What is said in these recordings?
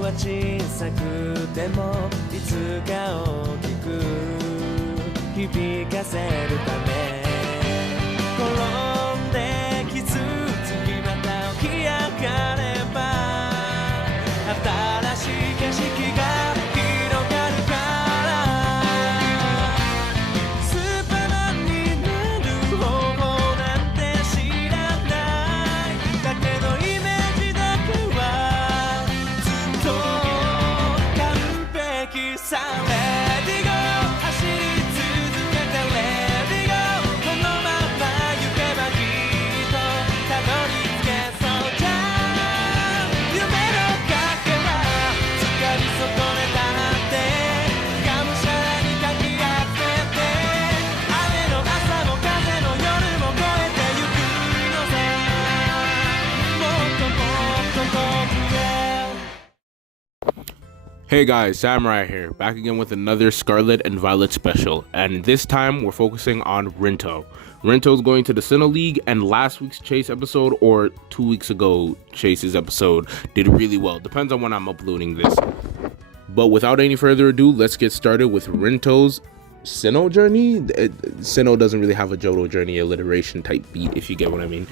は小さくてもいつか大きく響かせるため転んで傷つきまた起き上がれば新しい景色が広がるからスーパーマンになる方法なんて知らないだけどイメージだけはずっと完璧さ Let it go 走り続けて Let it go このまま行けばきっとたどり着けそうじゃん夢のかけら掴み損ねたってがむしゃらにかき集めて雨の朝も風の夜も越えてゆくのさもっともっと遠くへ Hey guys, Samurai here, back again with another Scarlet and Violet special, and this time we're focusing on Rinto. Rinto's going to the Sinnoh League, and last week's Chase episode, or 2 weeks ago Chase's episode, did really well. Depends on when I'm uploading this. But without any further ado, let's get started with Rinto's Sinnoh journey. Sinnoh doesn't really have a Johto journey alliteration type beat, if you get what I mean.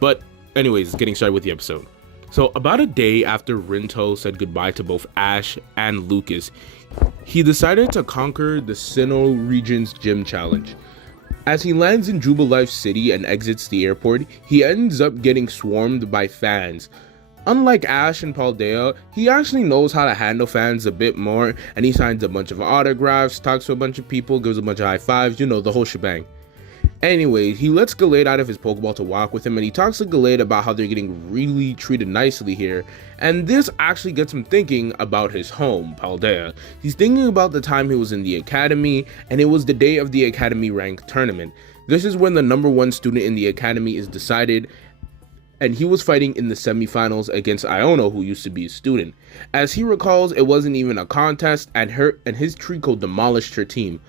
But anyways, getting started with the episode. So about a day after Rinto said goodbye to both Ash and Lucas, he decided to conquer the Sinnoh Region's gym challenge. As he lands in Jubilife City and exits the airport, he ends up getting swarmed by fans. Unlike Ash and Paldea, he actually knows how to handle fans a bit more, and he signs a bunch of autographs, talks to a bunch of people, gives a bunch of high fives, you know, the whole shebang. Anyway, he lets Gallade out of his Pokeball to walk with him, and he talks to Gallade about how they're getting really treated nicely here, and this actually gets him thinking about his home, Paldea. He's thinking about the time he was in the academy, and it was the day of the academy rank tournament. This is when the #1 student in the academy is decided, and he was fighting in the semifinals against Iono, who used to be a student. As he recalls, it wasn't even a contest, and his Trico demolished her team.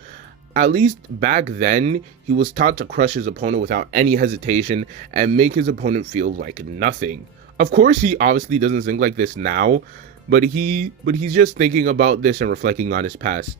At least back then, he was taught to crush his opponent without any hesitation and make his opponent feel like nothing. Of course, he obviously doesn't think like this now, but he's just thinking about this and reflecting on his past.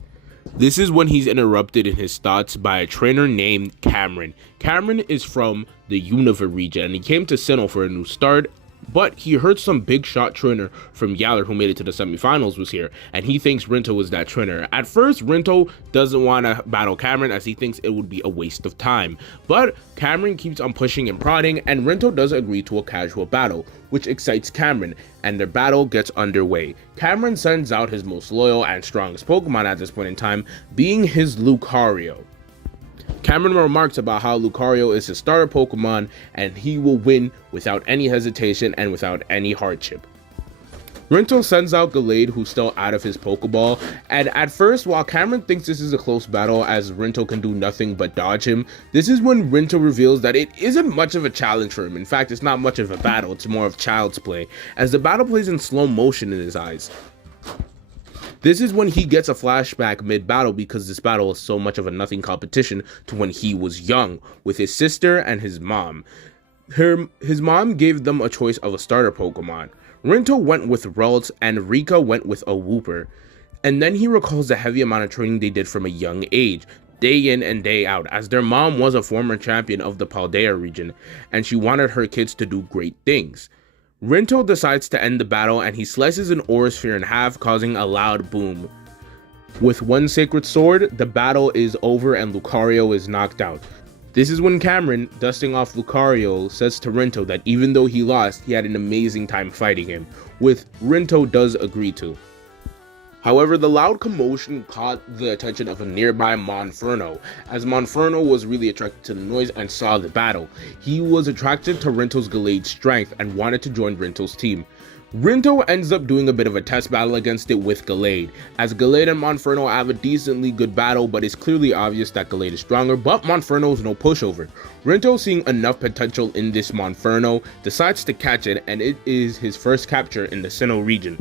This is when he's interrupted in his thoughts by a trainer named Cameron. Cameron is from the Sinnoh Region, and he came to Sinnoh for a new start, but he heard some big shot trainer from Gallade who made it to the semifinals was here, and he thinks Rinto was that trainer. At first, Rinto doesn't want to battle Cameron as he thinks it would be a waste of time, but Cameron keeps on pushing and prodding, and Rinto does agree to a casual battle, which excites Cameron, and their battle gets underway. Cameron sends out his most loyal and strongest Pokemon at this point in time, being his Lucario. Cameron remarks about how Lucario is his starter Pokemon and he will win without any hesitation and without any hardship. Rinto sends out Gallade, who's still out of his Pokeball, and at first, while Cameron thinks this is a close battle as Rinto can do nothing but dodge him, this is when Rinto reveals that it isn't much of a challenge for him. In fact, it's not much of a battle, it's more of child's play, as the battle plays in slow motion in his eyes. This is when he gets a flashback mid-battle because this battle is so much of a nothing competition to when he was young, with his sister and his mom. His mom gave them a choice of a starter Pokemon. Rinto went with Ralts and Rika went with a Wooper. And then he recalls the heavy amount of training they did from a young age, day in and day out, as their mom was a former champion of the Paldea region, and she wanted her kids to do great things. Rinto decides to end the battle and he slices an Aura Sphere in half, causing a loud boom. With one Sacred Sword, the battle is over and Lucario is knocked out. This is when Cameron, dusting off Lucario, says to Rinto that even though he lost, he had an amazing time fighting him, which Rinto does agree to. However, the loud commotion caught the attention of a nearby Monferno, as Monferno was really attracted to the noise and saw the battle. He was attracted to Rinto's Gallade's strength and wanted to join Rinto's team. Rinto ends up doing a bit of a test battle against it with Gallade, as Gallade and Monferno have a decently good battle, but it's clearly obvious that Gallade is stronger, but Monferno is no pushover. Rinto, seeing enough potential in this Monferno, decides to catch it, and it is his first capture in the Sinnoh region.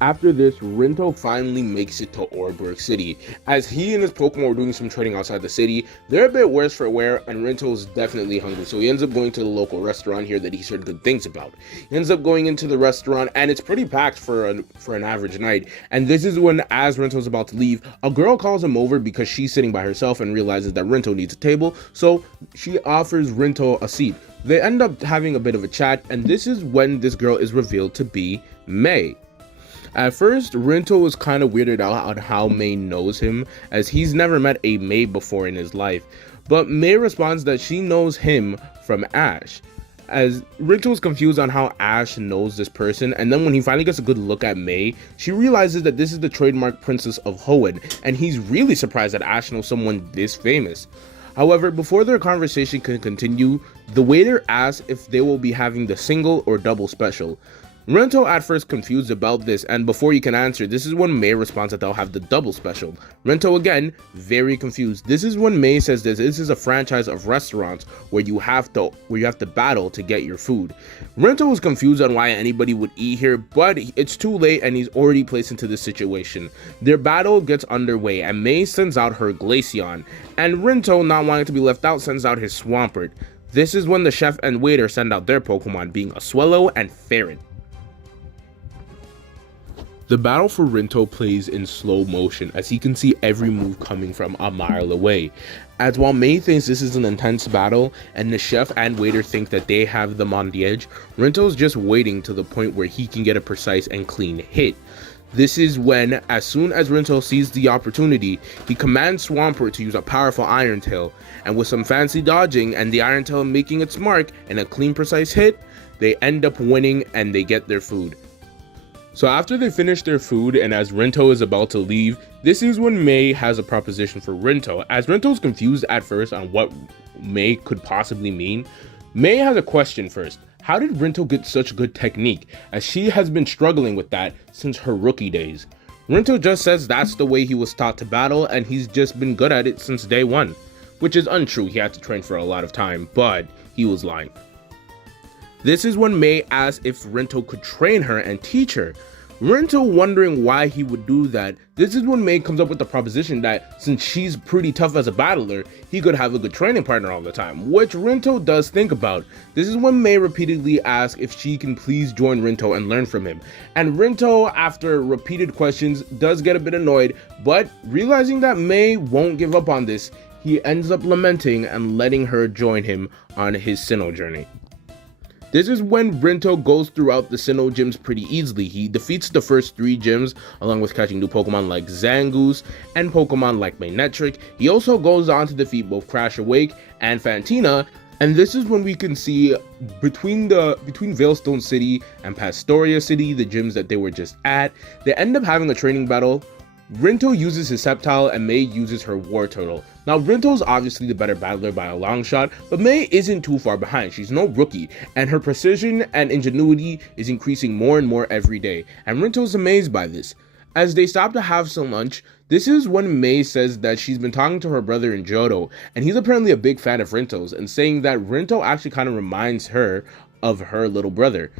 After this, Rinto finally makes it to Oreburgh City. As he and his Pokemon were doing some trading outside the city, they're a bit worse for wear, and Rinto's definitely hungry, so he ends up going to the local restaurant here that he's heard good things about. He ends up going into the restaurant, and it's pretty packed for an average night, and this is when, as Rinto's about to leave, a girl calls him over because she's sitting by herself and realizes that Rinto needs a table, so she offers Rinto a seat. They end up having a bit of a chat, and this is when this girl is revealed to be May. At first, Rinto was kind of weirded out on how May knows him, as he's never met a May before in his life, but May responds that she knows him from Ash. As Rinto is confused on how Ash knows this person, and then when he finally gets a good look at May, she realizes that this is the trademark princess of Hoenn, and he's really surprised that Ash knows someone this famous. However, before their conversation can continue, the waiter asks if they will be having the single or double special. Rinto at first confused about this, and before he can answer, this is when May responds that they'll have the double special. Rinto again, very confused. This is when May says this is a franchise of restaurants where you have to battle to get your food. Rinto was confused on why anybody would eat here, but it's too late and he's already placed into this situation. Their battle gets underway and May sends out her Glaceon, and Rinto, not wanting to be left out, sends out his Swampert. This is when the chef and waiter send out their Pokemon, being a Swellow and Ferret. The battle for Rinto plays in slow motion as he can see every move coming from a mile away. As while May thinks this is an intense battle and the chef and waiter think that they have them on the edge, Rinto's just waiting to the point where he can get a precise and clean hit. This is when, as soon as Rinto sees the opportunity, he commands Swampert to use a powerful Iron Tail, and with some fancy dodging and the Iron Tail making its mark and a clean precise hit, they end up winning and they get their food. So after they finish their food and as Rinto is about to leave, this is when May has a proposition for Rinto. As Rinto's confused at first on what May could possibly mean, May has a question first. How did Rinto get such good technique, as she has been struggling with that since her rookie days? Rinto just says that's the way he was taught to battle and he's just been good at it since day one. Which is untrue, he had to train for a lot of time, but he was lying. This is when May asks if Rinto could train her and teach her. Rinto wondering why he would do that. This is when May comes up with the proposition that since she's pretty tough as a battler, he could have a good training partner all the time, which Rinto does think about. This is when May repeatedly asks if she can please join Rinto and learn from him. And Rinto, after repeated questions, does get a bit annoyed, but realizing that May won't give up on this, he ends up lamenting and letting her join him on his Sinnoh journey. This is when Rinto goes throughout the Sinnoh gyms pretty easily. He defeats the first 3 gyms along with catching new Pokemon like Zangoose and Pokemon like Manectric. He also goes on to defeat both Crash Awake and Fantina, and this is when we can see between Veilstone City and Pastoria City, the gyms that they were just at, they end up having a training battle. Rinto uses his Sceptile and May uses her War Turtle. Now Rinto's obviously the better battler by a long shot, but May isn't too far behind. She's no rookie, and her precision and ingenuity is increasing more and more every day, and Rinto's amazed by this. As they stop to have some lunch, this is when May says that she's been talking to her brother in Johto, and he's apparently a big fan of Rinto's, and saying that Rinto actually kind of reminds her of her little brother.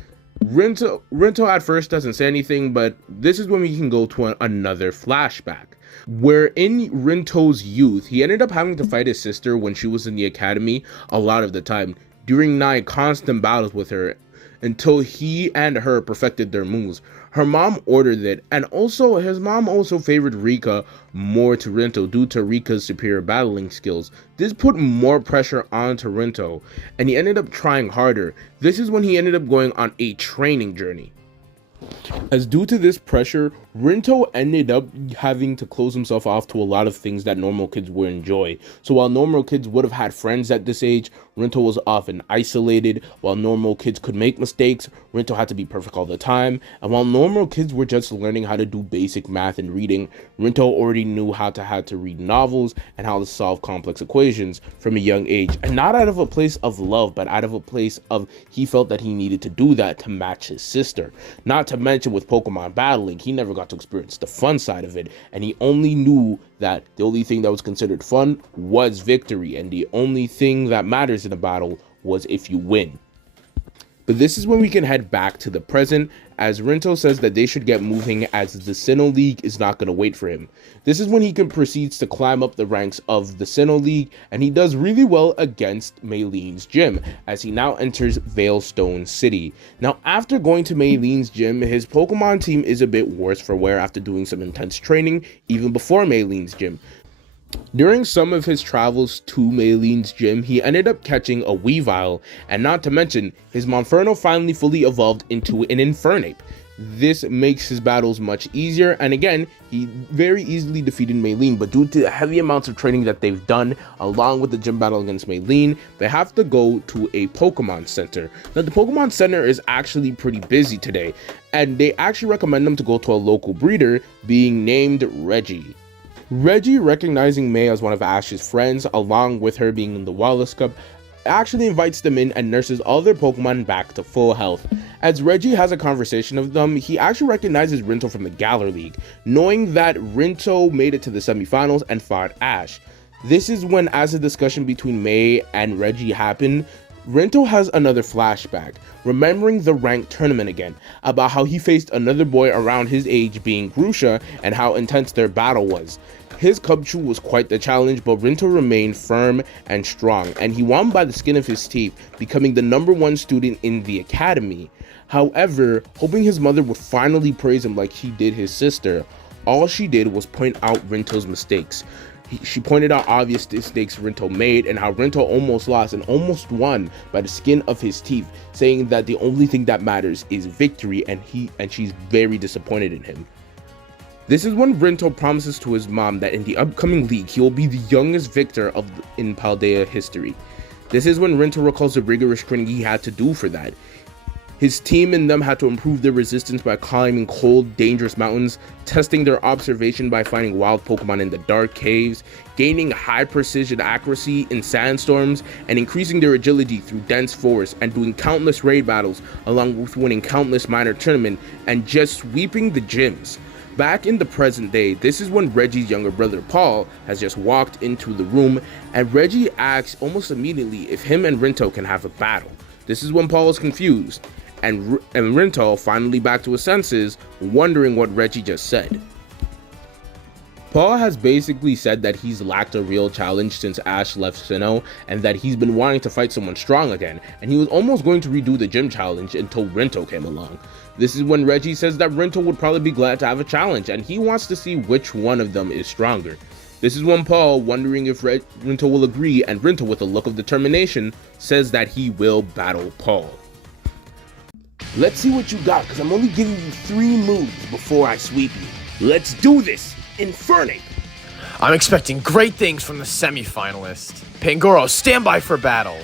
Rinto at first doesn't say anything, but this is when we can go to another flashback. Where in Rinto's youth, he ended up having to fight his sister when she was in the academy a lot of the time, during nigh constant battles with her, until he and her perfected their moves. Her mom ordered it, and also his mom also favored Rika more to Rinto due to Rika's superior battling skills. This put more pressure onto Rinto, and he ended up trying harder. This is when he ended up going on a training journey. As due to this pressure, Rinto ended up having to close himself off to a lot of things that normal kids would enjoy. So while normal kids would have had friends at this age, Rinto was often isolated. While normal kids could make mistakes, Rinto had to be perfect all the time. And while normal kids were just learning how to do basic math and reading, Rinto already knew how to read novels and how to solve complex equations from a young age. And not out of a place of love, but out of a place of he felt that he needed to do that to match his sister. Not to mention with Pokemon battling, he never got to experience the fun side of it, and he only knew that the only thing that was considered fun was victory, and the only thing that matters in a battle was if you win. But this is when we can head back to the present, as Rinto says that they should get moving as the Sinnoh League is not going to wait for him. This is when he proceeds to climb up the ranks of the Sinnoh League, and he does really well against Maylene's gym, as he now enters Veilstone City. Now, after going to Maylene's gym, his Pokemon team is a bit worse for wear after doing some intense training, even before Maylene's gym. During some of his travels to Maylene's gym, he ended up catching a Weavile, and not to mention, his Monferno finally fully evolved into an Infernape. This makes his battles much easier, and again, he very easily defeated Maylene, but due to the heavy amounts of training that they've done, along with the gym battle against Maylene, they have to go to a Pokemon Center. Now, the Pokemon Center is actually pretty busy today, and they actually recommend them to go to a local breeder, being named Reggie. Reggie, recognizing May as one of Ash's friends, along with her being in the Wallace Cup, actually invites them in and nurses all their Pokemon back to full health. As Reggie has a conversation with them, he actually recognizes Rinto from the Gallade League, knowing that Rinto made it to the semifinals and fought Ash. This is when, as the discussion between May and Reggie happened, Rinto has another flashback, remembering the ranked tournament again, about how he faced another boy around his age being Grusha and how intense their battle was. His Cubchoo was quite the challenge, but Rinto remained firm and strong, and he won by the skin of his teeth, becoming the #1 student in the academy. However, hoping his mother would finally praise him like he did his sister, all she did was point out Rinto's mistakes. She pointed out obvious mistakes Rinto made and how Rinto almost lost and almost won by the skin of his teeth, saying that the only thing that matters is victory, and she's very disappointed in him. This is when Rinto promises to his mom that in the upcoming league, he will be the youngest victor in Paldea history. This is when Rinto recalls the rigorous training he had to do for that. His team and them had to improve their resistance by climbing cold, dangerous mountains, testing their observation by finding wild Pokemon in the dark caves, gaining high precision accuracy in sandstorms, and increasing their agility through dense forests, and doing countless raid battles, along with winning countless minor tournaments, and just sweeping the gyms. Back in the present day, this is when Reggie's younger brother Paul has just walked into the room, and Reggie asks almost immediately if him and Rinto can have a battle. This is when Paul is confused, and Rinto finally back to his senses, wondering what Reggie just said. Paul has basically said that he's lacked a real challenge since Ash left Sinnoh, and that he's been wanting to fight someone strong again, and he was almost going to redo the gym challenge until Rinto came along. This is when Reggie says that Rinto would probably be glad to have a challenge, and he wants to see which one of them is stronger. This is when Paul, wondering if Rinto will agree, and Rinto, with a look of determination, says that he will battle Paul. Let's see what you got, because I'm only giving you 3 moves before I sweep you. Let's do this! Infernape! I'm expecting great things from the semi-finalist. Pangoro, stand by for battle!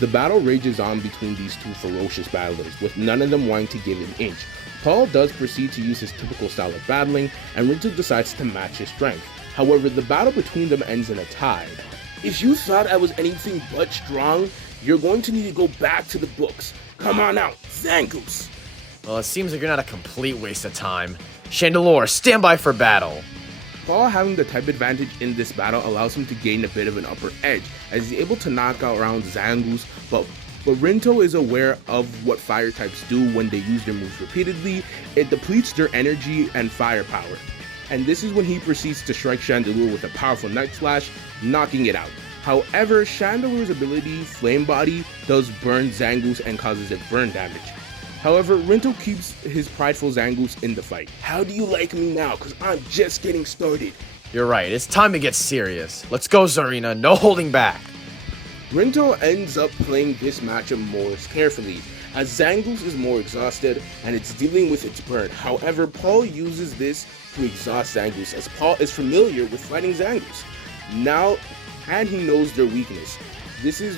The battle rages on between these two ferocious battlers, with none of them wanting to give an inch. Paul does proceed to use his typical style of battling, and Rinto decides to match his strength. However, the battle between them ends in a tie. If you thought I was anything but strong, you're going to need to go back to the books. Come on out, Zangoose! Well, it seems like you're not a complete waste of time. Chandelure, stand by for battle! Paul having the type advantage in this battle allows him to gain a bit of an upper edge, as he's able to knock out around Zangoose, but Rinto is aware of what fire types do when they use their moves repeatedly. It depletes their energy and firepower. And this is when he proceeds to strike Chandelure with a powerful Night Slash, knocking it out. However, Chandelure's ability, Flame Body, does burn Zangoose and causes it burn damage. However, Rinto keeps his prideful Zangoose in the fight. How do you like me now? Cause I'm just getting started. You're right, it's time to get serious. Let's go, Zarina, no holding back. Rinto ends up playing this matchup more carefully, as Zangoose is more exhausted and it's dealing with its burn. However, Paul uses this to exhaust Zangoose, as Paul is familiar with fighting Zangoose. Now, and he knows their weakness. This is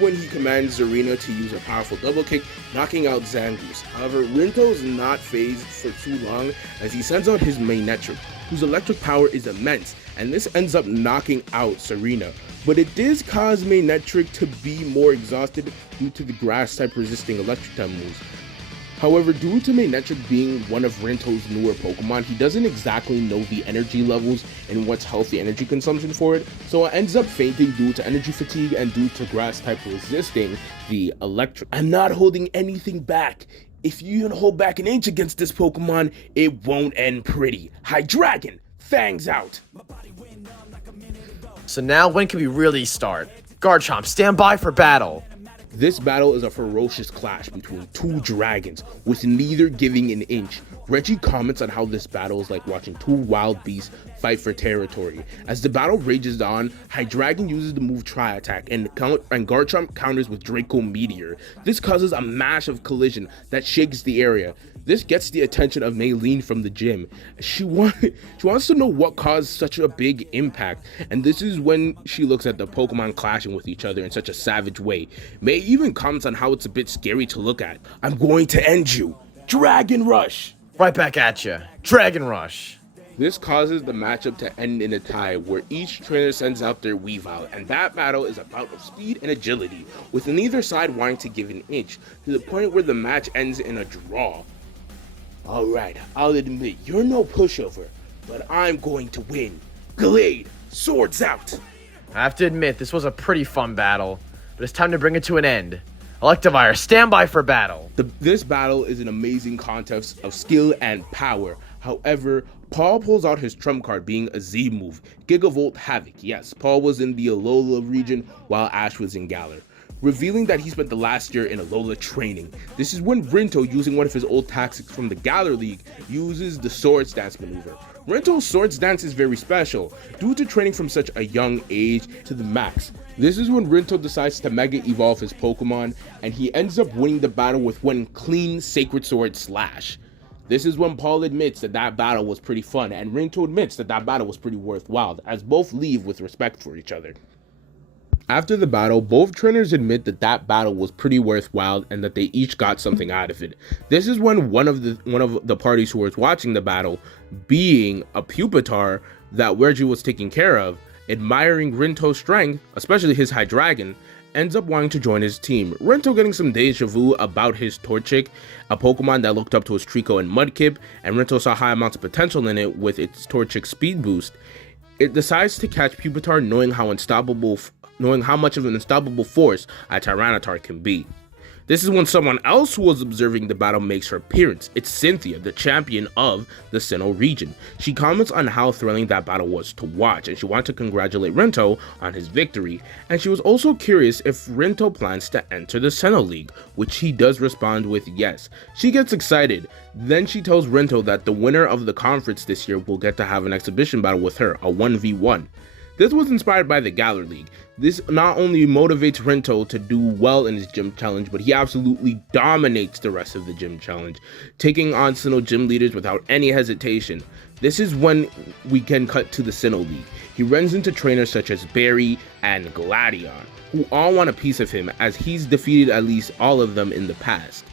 when he commands Zarina to use a powerful double kick, knocking out Zangoose. However, Rinto is not phased for too long, as he sends out his Maynetric, whose electric power is immense, and this ends up knocking out Zarina. But it does cause Maynetric to be more exhausted due to the grass type resisting electric type moves. However, due to Manectric being one of Rinto's newer Pokemon, he doesn't exactly know the energy levels and what's healthy energy consumption for it, so it ends up fainting due to energy fatigue and due to grass type resisting the electric. I'm not holding anything back. If you even hold back an inch against this Pokemon, it won't end pretty. Hydreigon, fangs out! So now when can we really start? Garchomp, stand by for battle. This battle is a ferocious clash between two dragons, with neither giving an inch. Reggie comments on how this battle is like watching two wild beasts fight for territory. As the battle rages on, Hydreigon uses the move Tri-Attack, and Garchomp counters with Draco Meteor. This causes a massive collision that shakes the area. This gets the attention of Maylene from the gym. She wants to know what caused such a big impact, and this is when she looks at the Pokemon clashing with each other in such a savage way. May even comments on how it's a bit scary to look at. I'm going to end you. Dragon Rush! Right back at ya. Dragon Rush. This causes the matchup to end in a tie, where each trainer sends out their Weavile, and that battle is a bout of speed and agility, with neither side wanting to give an inch, to the point where the match ends in a draw. Alright, I'll admit, you're no pushover, but I'm going to win. Gallade, swords out! I have to admit, this was a pretty fun battle, but it's time to bring it to an end. Electivire, stand by for battle. This battle is an amazing contest of skill and power. However, Paul pulls out his trump card, being a Z move, Gigavolt Havoc. Yes, Paul was in the Alola region while Ash was in Galar, revealing that he spent the last year in Alola training. This is when Rinto, using one of his old tactics from the Galar League, uses the Swords Dance maneuver. Rinto's Swords Dance is very special, due to training from such a young age to the max. This is when Rinto decides to Mega Evolve his Pokemon, and he ends up winning the battle with one clean Sacred Sword Slash. This is when Paul admits that that battle was pretty fun, and Rinto admits that that battle was pretty worthwhile, as both leave with respect for each other. After the battle, both trainers admit that that battle was pretty worthwhile and that they each got something out of it. This is when one of the parties who was watching the battle, being a Pupitar that Reggie was taking care of, admiring Rinto's strength, especially his Hydreigon, ends up wanting to join his team. Rinto getting some deja vu about his Torchic, a Pokemon that looked up to his Trico and Mudkip, and Rinto saw high amounts of potential in it with its Torchic speed boost. It decides to catch Pupitar, knowing how much of an unstoppable force a Tyranitar can be. This is when someone else who was observing the battle makes her appearance. It's Cynthia, the champion of the Sinnoh Region. She comments on how thrilling that battle was to watch, and she wanted to congratulate Rinto on his victory, and she was also curious if Rinto plans to enter the Sinnoh League, which he does respond with yes. She gets excited. Then she tells Rinto that the winner of the conference this year will get to have an exhibition battle with her, a 1v1. This was inspired by the Galar League. This not only motivates Rinto to do well in his gym challenge, but he absolutely dominates the rest of the gym challenge, taking on Sinnoh gym leaders without any hesitation. This is when we can cut to the Sinnoh League. He runs into trainers such as Barry and Gladion, who all want a piece of him, as he's defeated at least all of them in the past.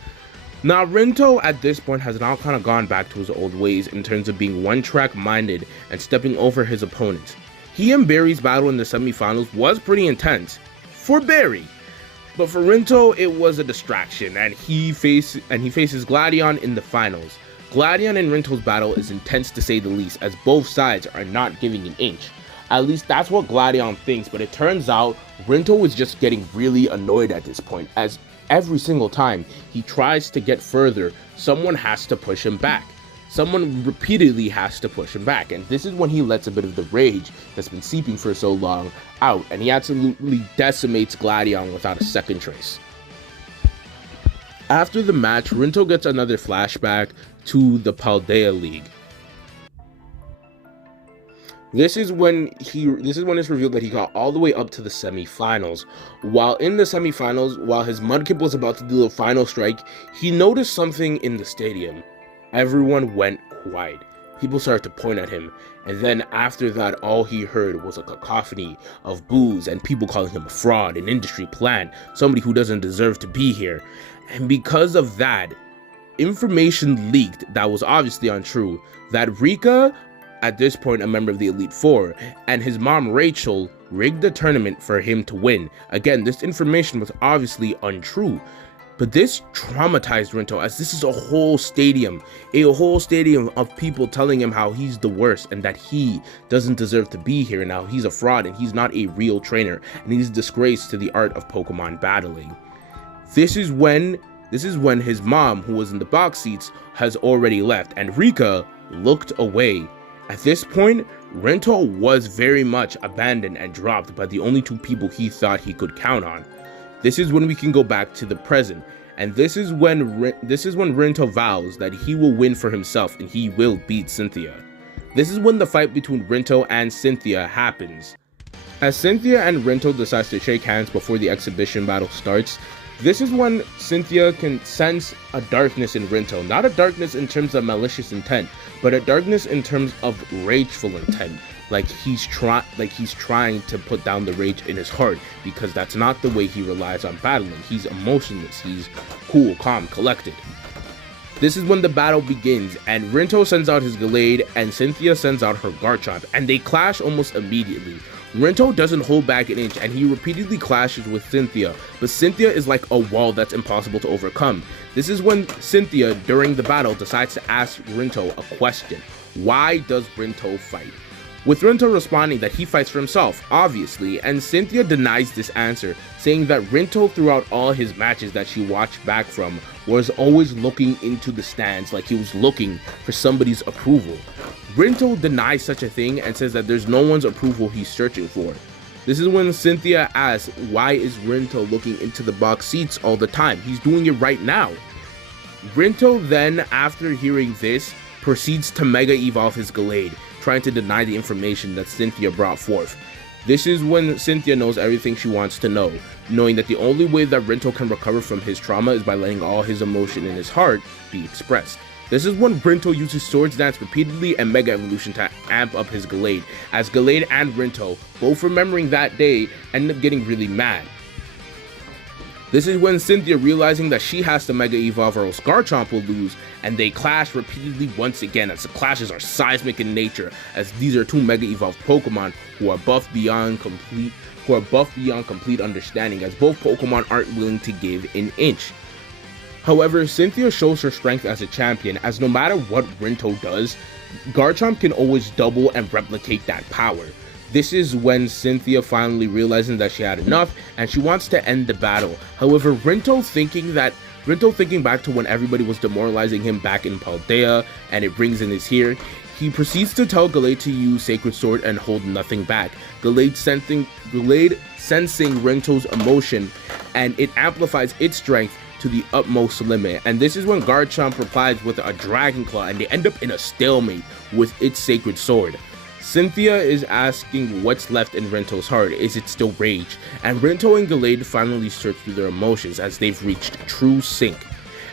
Now, Rinto at this point has now kind of gone back to his old ways in terms of being one-track minded and stepping over his opponents. He and Barry's battle in the semifinals was pretty intense for Barry, but for Rinto it was a distraction, and he faces Gladion in the finals. Gladion and Rinto's battle is intense to say the least, as both sides are not giving an inch. At least that's what Gladion thinks, but it turns out Rinto is just getting really annoyed at this point, as every single time he tries to get further, someone has to push him back. Someone repeatedly has to push him back, and this is when he lets a bit of the rage that's been seeping for so long out, and he absolutely decimates Gladion without a second trace. After the match, Rinto gets another flashback to the Paldea League. This is when it's revealed that he got all the way up to the semifinals. While in the semifinals, while his Mudkip was about to do the final strike, he noticed something in the stadium. Everyone went quiet. People started to point at him, and then after that, all he heard was a cacophony of boos and people calling him a fraud, an industry plant, somebody who doesn't deserve to be here. And because of that, information leaked that was obviously untrue, that Rika, at this point a member of the Elite Four, and his mom Rachel rigged the tournament for him to win. Again, this information was obviously untrue. But this traumatized Rinto, as this is a whole stadium of people telling him how he's the worst and that he doesn't deserve to be here, and how he's a fraud and he's not a real trainer and he's a disgrace to the art of Pokemon battling. This is when his mom, who was in the box seats, has already left, and Rika looked away. At this point, Rinto was very much abandoned and dropped by the only two people he thought he could count on. This is when we can go back to the present, and this is when Rinto vows that he will win for himself and he will beat Cynthia. This is when the fight between Rinto and Cynthia happens. As Cynthia and Rinto decides to shake hands before the exhibition battle starts, this is when Cynthia can sense a darkness in Rinto. Not a darkness in terms of malicious intent, but a darkness in terms of rageful intent. Like he's trying to put down the rage in his heart, because that's not the way he relies on battling. He's emotionless, he's cool, calm, collected. This is when the battle begins, and Rinto sends out his Gallade and Cynthia sends out her Garchomp, and they clash almost immediately. Rinto doesn't hold back an inch, and he repeatedly clashes with Cynthia, but Cynthia is like a wall that's impossible to overcome. This is when Cynthia, during the battle, decides to ask Rinto a question. Why does Rinto fight? With Rinto responding that he fights for himself, obviously, and Cynthia denies this answer, saying that Rinto throughout all his matches that she watched back from was always looking into the stands like he was looking for somebody's approval. Rinto denies such a thing and says that there's no one's approval he's searching for. This is when Cynthia asks, why is Rinto looking into the box seats all the time? He's doing it right now. Rinto then, after hearing this, proceeds to Mega Evolve his Gallade, trying to deny the information that Cynthia brought forth. This is when Cynthia knows everything she wants to know, knowing that the only way that Rinto can recover from his trauma is by letting all his emotion in his heart be expressed. This is when Rinto uses Swords Dance repeatedly and Mega Evolution to amp up his Gallade, as Gallade and Rinto, both remembering that day, end up getting really mad. This is when Cynthia, realizing that she has to Mega Evolve or else Garchomp will lose, and they clash repeatedly once again, as the clashes are seismic in nature, as these are two Mega Evolved Pokemon who are buffed beyond complete understanding, as both Pokemon aren't willing to give an inch. However, Cynthia shows her strength as a champion, as no matter what Rinto does, Garchomp can always double and replicate that power. This is when Cynthia finally realizing that she had enough and she wants to end the battle. However, Rinto thinking back to when everybody was demoralizing him back in Paldea and it brings in his here, he proceeds to tell Gallade to use Sacred Sword and hold nothing back. Gallade sensing Rinto's emotion, and it amplifies its strength to the utmost limit. And this is when Garchomp replies with a Dragon Claw, and they end up in a stalemate with its Sacred Sword. Cynthia is asking what's left in Rinto's heart. Is it still rage? And Rinto and Gallade finally search through their emotions as they've reached true sync.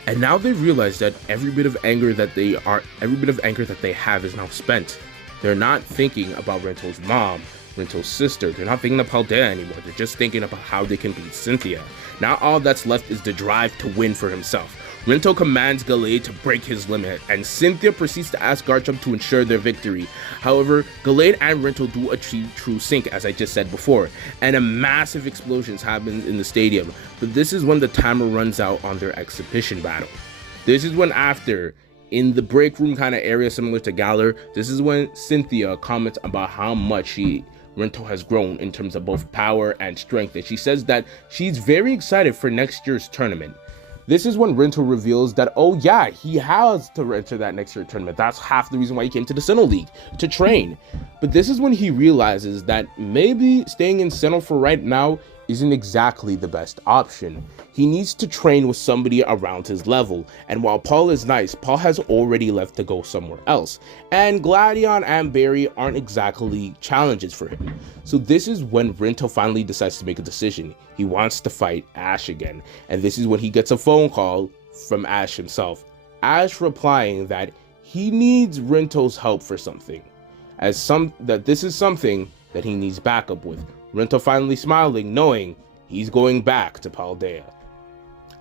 And now they've realized that every bit of anger that they have is now spent. They're not thinking about Rinto's mom, Rinto's sister. They're not thinking of Paldea anymore. They're just thinking about how they can beat Cynthia. Now all that's left is the drive to win for himself. Rinto commands Gallade to break his limit, and Cynthia proceeds to ask Garchomp to ensure their victory. However, Gallade and Rinto do achieve true sync, as I just said before, and a massive explosion happens in the stadium. But this is when the timer runs out on their exhibition battle. This is when, after, in the break room kind of area similar to Gallade, this is when Cynthia comments about how much Rinto has grown in terms of both power and strength, and she says that she's very excited for next year's tournament. This is when Rinto reveals that, oh yeah, he has to enter that next year tournament. That's half the reason why he came to the Sinnoh League, to train. But this is when he realizes that maybe staying in Sinnoh for right now isn't exactly the best option. He needs to train with somebody around his level, and while Paul is nice, Paul has already left to go somewhere else, and Gladion and Barry aren't exactly challenges for him. So this is when Rinto finally decides to make a decision. He wants to fight Ash again, and this is when he gets a phone call from Ash himself. Ash replying that he needs Rinto's help for something, that this is something that he needs backup with. Rinto finally smiling, knowing he's going back to Paldea.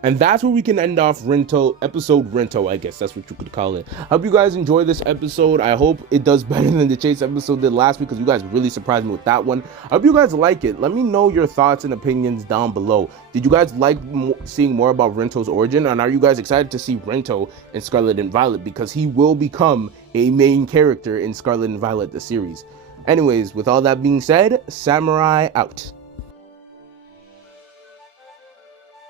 And that's where we can end off episode Rinto, I guess that's what you could call it. I hope you guys enjoy this episode. I hope it does better than the Chase episode did last week, because you guys really surprised me with that one. I hope you guys like it. Let me know your thoughts and opinions down below. Did you guys like seeing more about Rinto's origin? And are you guys excited to see Rinto in Scarlet and Violet? Because he will become a main character in Scarlet and Violet, the series. Anyways, with all that being said, Samurai out.